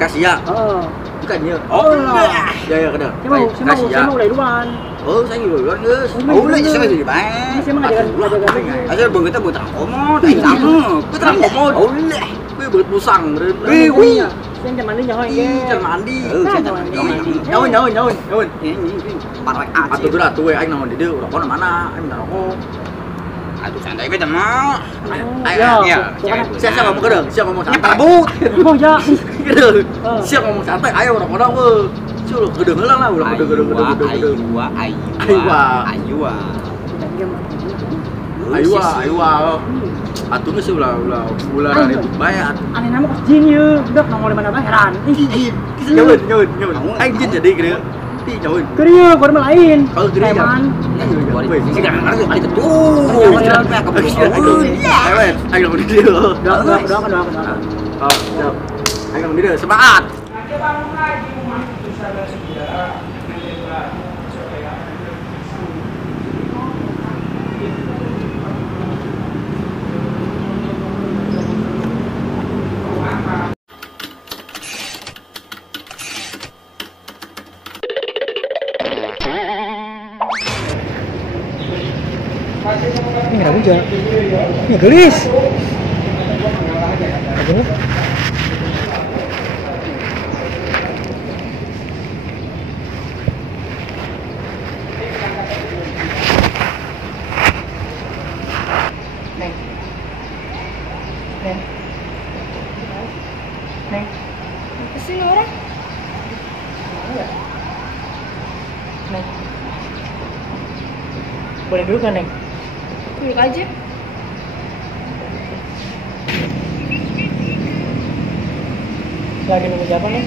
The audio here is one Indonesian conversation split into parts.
Kasih ya? Bukannya. Oh, ya kena. Saya mau dari luar. Oh, saya juga kan, guys. Oh, lah saya di bae. Saya mengajarkan. Asal bang kita buat komo, dah sama. Kita komo. Oh, lah. Gue buat musang. Wih. Saya mandi nyawa Ih, jangan mandi. Nyawa. Parak Atuh berat tuh, aing naon di dieu, rokok mana? Aing minta rokok. Aduh santai beta mah. Ya. Siapa ngomong kedeng? Siapa ngomong santai? Kabut. Oh ya. Kedeng. Siapa ngomong santai? Ayo rokok dong, we. Suruh kedeng heula lah, ulah kedeng. Aywa. Atuh geus ulah dari bayar. Aneh nama kos jin ye, udah nongol mana mah heran. Jin. Nyaun. Aing jin jadi gede. Ih, nyaun. Keur gua mah lain. Kalau gede Eman. Sih kan ngarep kali itu. Aing ngomong di dieu. Doakan. Oh, siap. Aing ngomong di dieu, semangat. Ini nggak hujan. Ini gelis. Aduh. Neng. Apa sih orang? Neng. Boleh dulu kan, Neng? Duduk aja. Lagi nunggu siapa, Neng?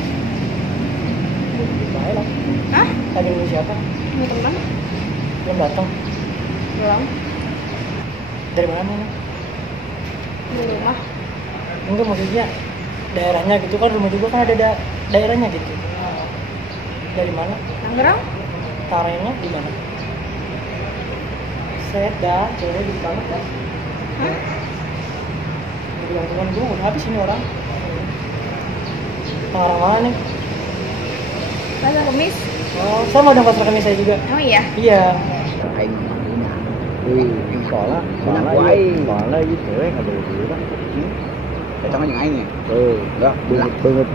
Baik lah. Hah? Lagi nunggu siapa? Mau teman? Belum datang. Belum. Dari mana, Neng? Di rumah. Enggak, maksudnya daerahnya gitu kan, rumah juga kan ada daerahnya gitu. Dari mana? Tangerang? Tarenya di mana? Seda, cewek di banget kan? Hah? Bilang teman gue udah habis ini orang. Tangerang mana nih? Pasar Kemis. Oh, sama dong pasar Kemis saya juga. Oh iya. Iya. Aing. soalnya gitu nggak boleh dulu kan. Kita kan yang aing ya. Enggak banget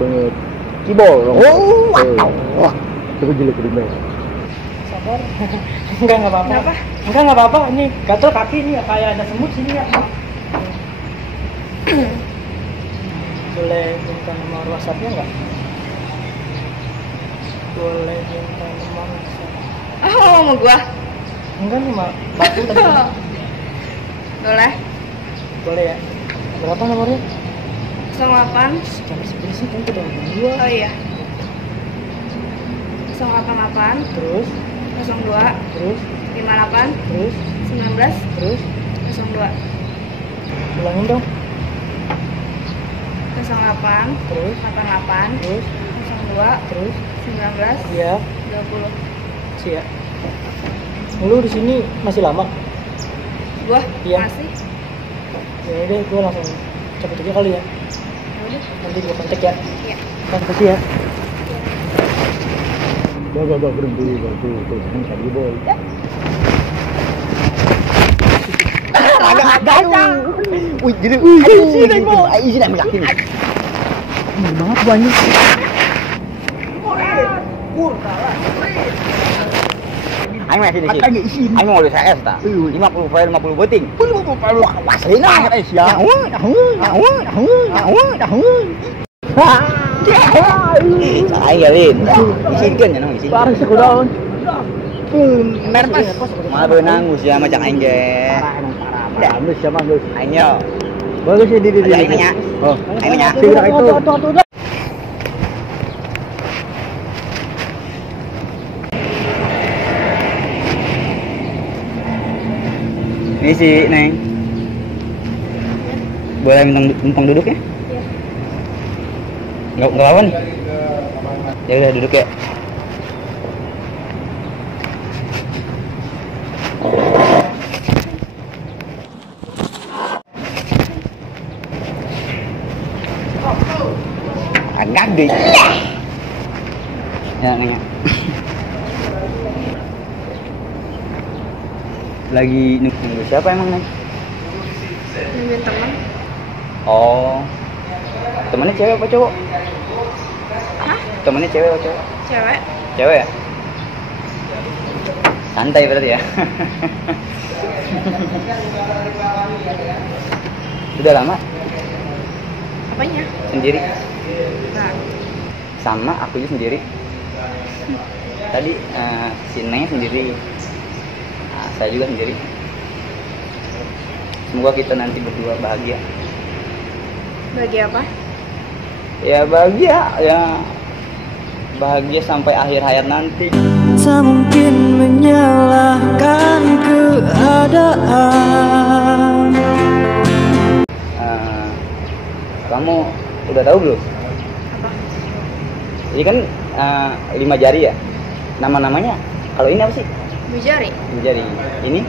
cibol dong. Wah itu jelek di Sabar. Enggak apa-apa. Kenapa? Enggak apa-apa. Ini gatel kaki ini kayak ada semut sini ya. Boleh minta nomor WhatsApp-nya enggak? Boleh minta nomor WhatsApp. Oh, mau gua? Enggak nih, Mak. Batu tadi. Boleh. Boleh ya. Berapa nomornya? 08. Jam 11 sih kan udah dua. Oh iya. 088 Terus, 02 terus, 58 terus, 19 terus. 02 Ulangin dong. 08 Terus, 88 terus, 02 terus. 19 Iya, 20. sih ya. Lu di sini masih lama? Gua Iya. masih. Ya udah, gue langsung cabut aja kali ya. Udah. Nanti gue kontak ya. Iya. Terima kasih ya. Gak berhenti tuh kan tadi boy. Aduh. Wih, jadi isi dah yakin. Bener banget bu anjing. Aing masih di sini. Aing mau saya ta. 50 file 50 beting. 50 file waslina kata sia. Aing galin. Isinkeun ya isin. Parah sih kudaon. Merpas. Mah beunang usia macam aing ge. Dah, geus siapa geus. Aing yo. Bagus ya di. Aing nya. Oh, Aing nya. segera itu. Ini si Neng. Boleh numpang duduk ya? Iya. Nggak lawan? Ya udah duduk ya. Agak gede. Ya, nanya. Lagi nunggu siapa emang, Neng? Nungguin teman. Oh. Temennya cewek apa cowok? Hah? Temennya cewek apa cowok? Cewek? Cewek ya? Santai berarti ya. Udah lama Apanya? sendiri? Nah, Sama aku juga sendiri. Tadi si Neng sendiri. Nah, saya juga sendiri. Semoga kita nanti berdua bahagia. bagi apa? Ya bahagia, ya bahagia sampai akhir hayat nanti. Tak mungkin menyalahkan keadaan. Kamu udah tahu belum? Apa? Ini kan 5 jari ya. Nama-namanya. Kalau ini apa sih? Jari? 5 jari. Ini?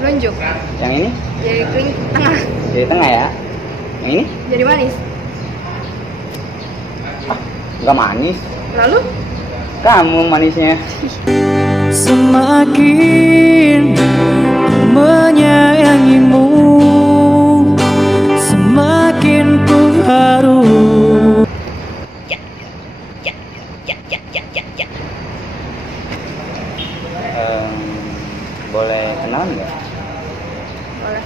Telunjuk? Yang ini? Jari keling tengah? Jari tengah ya. Yang ini? Jari manis? Nggak manis. Lalu? Kamu manisnya. Semakin menyayangimu, semakin ku harus. Boleh kenalan nggak? Boleh.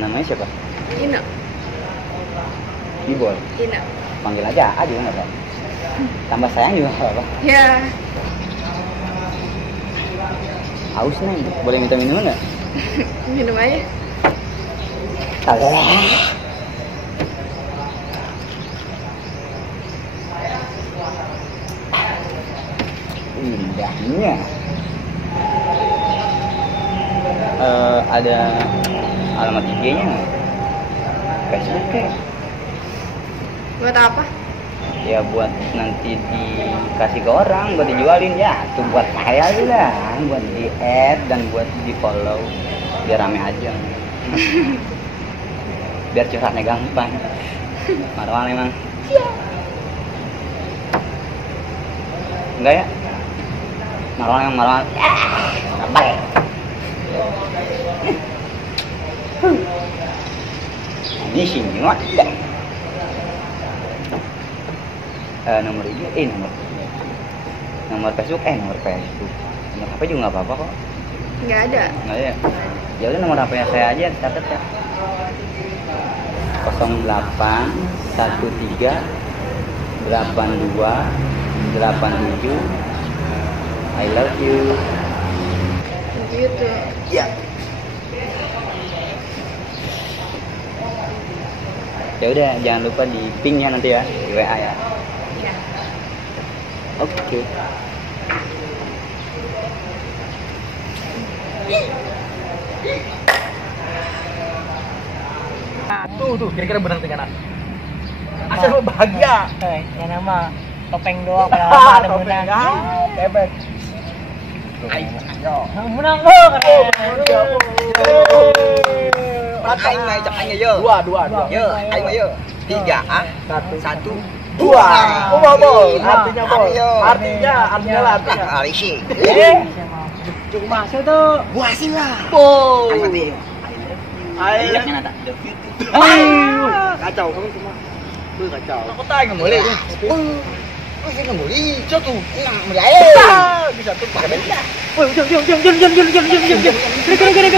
Namanya siapa? Ina? Ibol. Ina? Panggil aja A juga nggak apa. Tambah sayang juga nggak apa. Ya. Haus nih. Boleh minta minuman nggak? Minum aja. Kagak. Indahnya. Ada alamat IG-nya nggak? Facebook kayak? Buat apa? Ya buat nanti dikasih ke orang, buat dijualin ya. Itu buat saya aja lah, buat di add dan buat di follow biar rame aja. Biar curhatnya gampang. Marwan emang. Enggak ya? Marwan. Apa ya? Ini sih nyuat. Nomor IG, nomor Facebook, nomor HP juga nggak apa-apa kok. Nggak ada. Nggak ada. Ya udah nomor HP saya aja catat ya. 0813 82 87 I love you. Gitu. Ya. Ya udah, jangan lupa di ping-nya nanti ya, di WA ya. Ya. Oke. Tuh, kira-kira benar dengan aku. Asal lo bahagia. Ya nama topeng doang kalau ada menang. Hebat. Menang lo keren. Aing mah cekannya yo. Dua. Yo, aing mah yo. 3 1 2. Oh, bol. Artinya bol. Artinya lah. Arisi. Cuma masuk tuh. Gua sih lah. Oh. Ayo. Kacau kamu semua. Kacau. Aku tanya boleh. Oh, ini boleh. Satu. Nah, mulai. Bisa tuh pakai benda. Woi, jom. Gara.